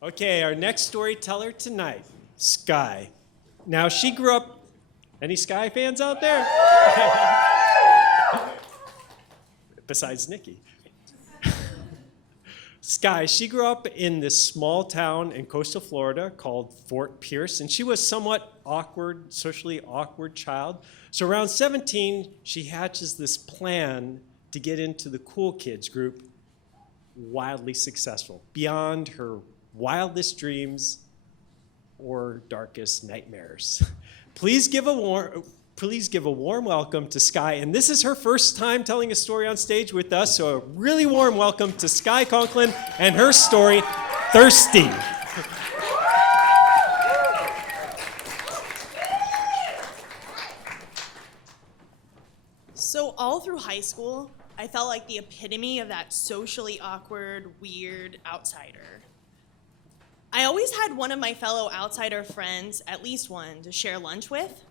Okay, our next storyteller tonight, Skye. Now, she grew up. Any Skye fans out there? Besides Nikki. Skye, she grew up in this small town in coastal Florida called Fort Pierce, and she was somewhat awkward, socially awkward child. So around 17, she hatches this plan to get into the cool kids group, wildly successful, beyond her wildest dreams or darkest nightmares. Please give a warm welcome to Skye. And this is her first time telling a story on stage with us, so a really warm welcome to Skye Conklin and her story, Thirsty. So all through high school, I felt like the epitome of that socially awkward, weird outsider. I always had one of my fellow outsider friends, at least one, to share lunch with,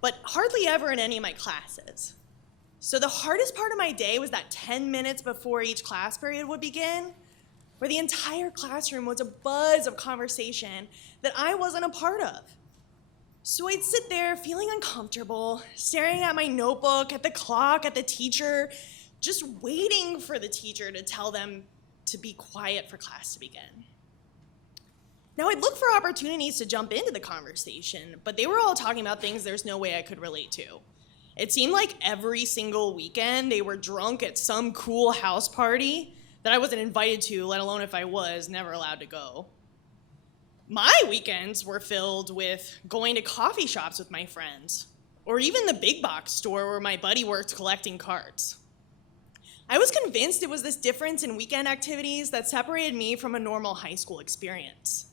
but hardly ever in any of my classes. So the hardest part of my day was that 10 minutes before each class period would begin, where the entire classroom was a buzz of conversation that I wasn't a part of. So I'd sit there feeling uncomfortable, staring at my notebook, at the clock, at the teacher, just waiting for the teacher to tell them to be quiet for class to begin. Now, I'd look for opportunities to jump into the conversation, but they were all talking about things there's no way I could relate to. It seemed like every single weekend they were drunk at some cool house party that I wasn't invited to, let alone if I was, never allowed to go. My weekends were filled with going to coffee shops with my friends, or even the big box store where my buddy worked collecting cards. I was convinced it was this difference in weekend activities that separated me from a normal high school experience.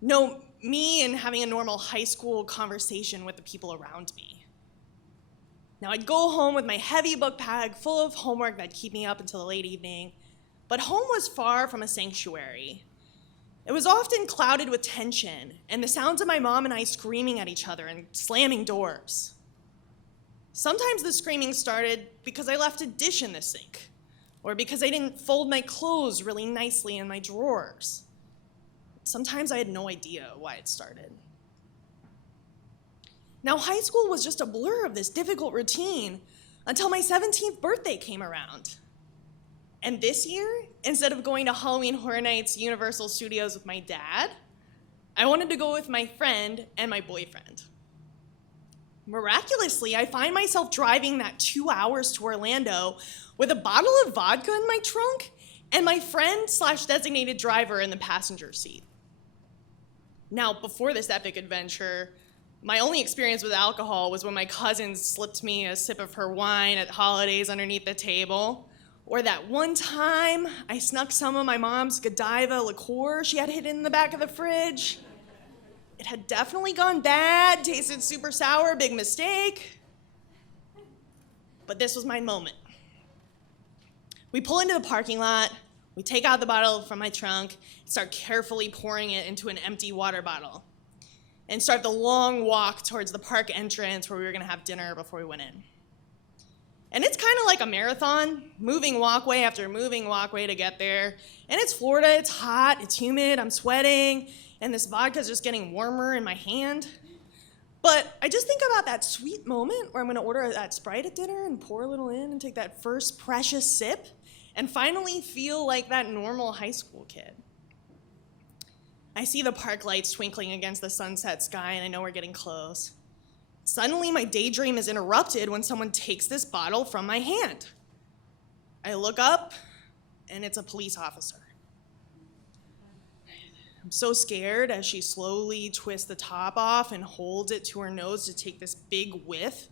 No, me and having a normal high school conversation with the people around me. Now, I'd go home with my heavy book bag full of homework that'd keep me up until the late evening, but home was far from a sanctuary. It was often clouded with tension and the sounds of my mom and I screaming at each other and slamming doors. Sometimes the screaming started because I left a dish in the sink, or because I didn't fold my clothes really nicely in my drawers. Sometimes I had no idea why it started. Now, high school was just a blur of this difficult routine until my 17th birthday came around. And this year, instead of going to Halloween Horror Nights Universal Studios with my dad, I wanted to go with my friend and my boyfriend. Miraculously, I find myself driving that 2 hours to Orlando with a bottle of vodka in my trunk and my friend/designated driver in the passenger seat. Now, before this epic adventure, my only experience with alcohol was when my cousin slipped me a sip of her wine at holidays underneath the table, or that one time I snuck some of my mom's Godiva liqueur she had hidden in the back of the fridge. It had definitely gone bad, tasted super sour, big mistake. But this was my moment. We pull into the parking lot, we take out the bottle from my trunk, start carefully pouring it into an empty water bottle, and start the long walk towards the park entrance where we were gonna have dinner before we went in. And it's kind of like a marathon, moving walkway after moving walkway to get there. And it's Florida, it's hot, it's humid, I'm sweating, and this vodka's just getting warmer in my hand. But I just think about that sweet moment where I'm gonna order that Sprite at dinner and pour a little in and take that first precious sip and finally feel like that normal high school kid. I see the park lights twinkling against the sunset sky and I know we're getting close. Suddenly, my daydream is interrupted when someone takes this bottle from my hand. I look up, and it's a police officer. I'm so scared as she slowly twists the top off and holds it to her nose to take this big whiff.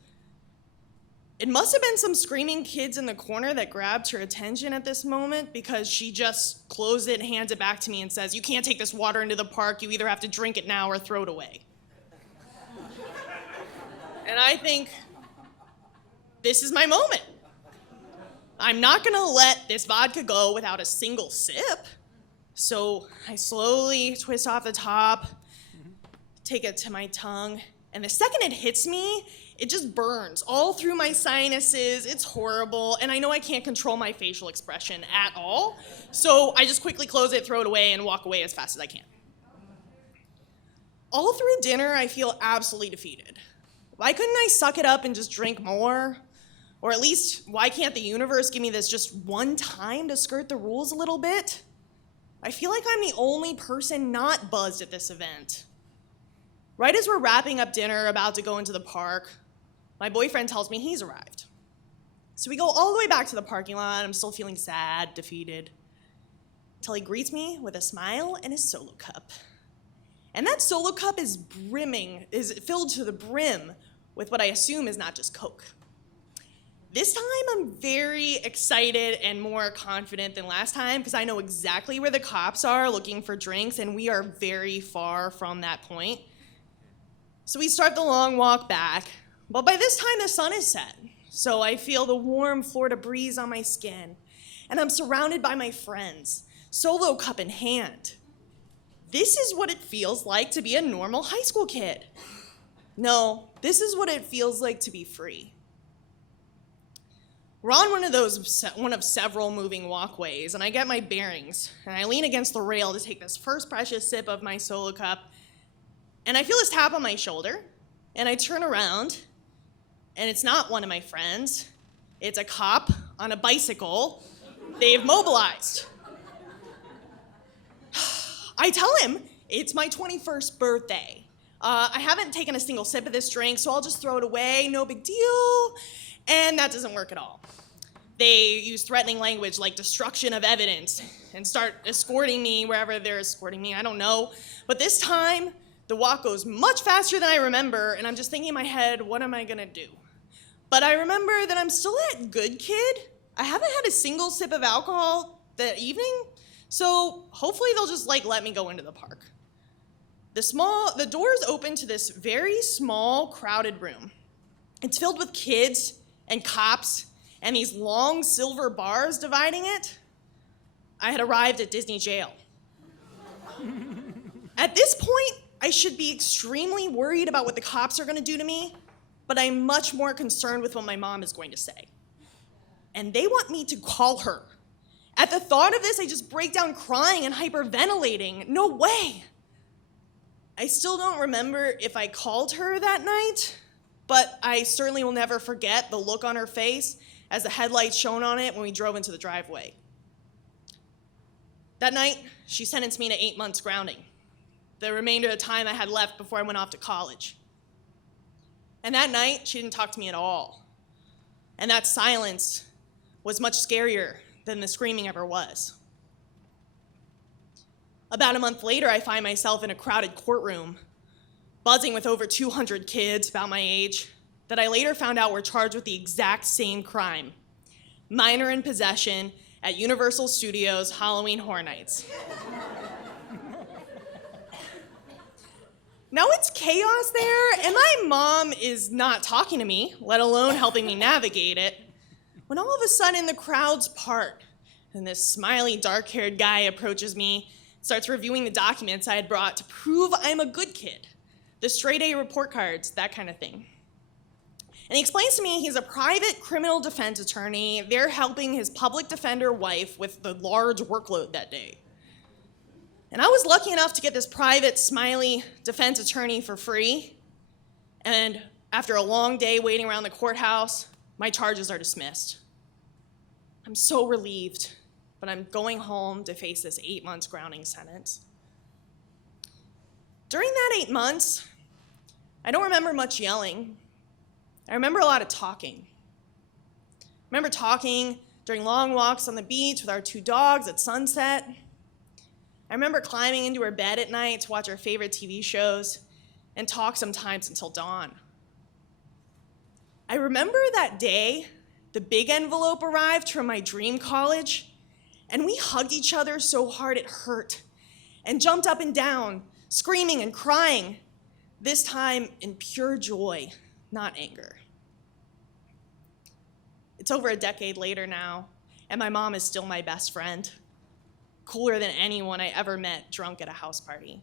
It must have been some screaming kids in the corner that grabbed her attention at this moment, because she just closed it and hands it back to me and says, "You can't take this water into the park. You either have to drink it now or throw it away." And I think, this is my moment. I'm not gonna let this vodka go without a single sip. So I slowly twist off the top, take it to my tongue, and the second it hits me, It just burns all through my sinuses. It's horrible, and I know I can't control my facial expression at all, so I just quickly close it, throw it away, and walk away as fast as I can. All through dinner, I feel absolutely defeated. Why couldn't I suck it up and just drink more? Or at least, why can't the universe give me this just one time to skirt the rules a little bit? I feel like I'm the only person not buzzed at this event. Right as we're wrapping up dinner, about to go into the park, my boyfriend tells me he's arrived. So we go all the way back to the parking lot. I'm still feeling sad, defeated, until he greets me with a smile and his Solo cup. And that Solo cup is filled to the brim with what I assume is not just Coke. This time I'm very excited and more confident than last time because I know exactly where the cops are looking for drinks, and we are very far from that point. So we start the long walk back, but by this time the sun is set, so I feel the warm Florida breeze on my skin, and I'm surrounded by my friends, Solo cup in hand. This is what it feels like to be a normal high school kid. No, this is what it feels like to be free. We're on one of several moving walkways, and I get my bearings, and I lean against the rail to take this first precious sip of my Solo cup, and I feel this tap on my shoulder, and I turn around, and it's not one of my friends. It's a cop on a bicycle. They've mobilized. I tell him it's my 21st birthday. I haven't taken a single sip of this drink, so I'll just throw it away, no big deal. And that doesn't work at all. They use threatening language like destruction of evidence and start escorting me wherever they're escorting me, I don't know. But this time, the walk goes much faster than I remember, and I'm just thinking in my head, what am I gonna do? But I remember that I'm still that good kid. I haven't had a single sip of alcohol that evening, so hopefully they'll just let me go into the park. The doors open to this very small, crowded room. It's filled with kids and cops and these long silver bars dividing it. I had arrived at Disney jail. At this point, I should be extremely worried about what the cops are gonna do to me, but I'm much more concerned with what my mom is going to say. And they want me to call her. At the thought of this, I just break down crying and hyperventilating. No way. I still don't remember if I called her that night, but I certainly will never forget the look on her face as the headlights shone on it when we drove into the driveway. That night, she sentenced me to 8 months grounding, the remainder of the time I had left before I went off to college. And that night, she didn't talk to me at all. And that silence was much scarier than the screaming ever was. About a month later, I find myself in a crowded courtroom, buzzing with over 200 kids about my age, that I later found out were charged with the exact same crime: minor in possession at Universal Studios Halloween Horror Nights. Now it's chaos there, and my mom is not talking to me, let alone helping me navigate it, when all of a sudden the crowds part, and this smiley, dark-haired guy approaches me, starts reviewing the documents I had brought to prove I'm a good kid, the straight A report cards, that kind of thing. And he explains to me he's a private criminal defense attorney. They're helping his public defender wife with the large workload that day. And I was lucky enough to get this private, smiley defense attorney for free. And after a long day waiting around the courthouse, my charges are dismissed. I'm so relieved, but I'm going home to face this 8 months grounding sentence. During that 8 months, I don't remember much yelling. I remember a lot of talking. I remember talking during long walks on the beach with our 2 dogs at sunset. I remember climbing into her bed at night to watch our favorite TV shows and talk sometimes until dawn. I remember that day the big envelope arrived from my dream college, and we hugged each other so hard it hurt, and jumped up and down, screaming and crying, this time in pure joy, not anger. It's over a decade later now, and my mom is still my best friend, cooler than anyone I ever met drunk at a house party.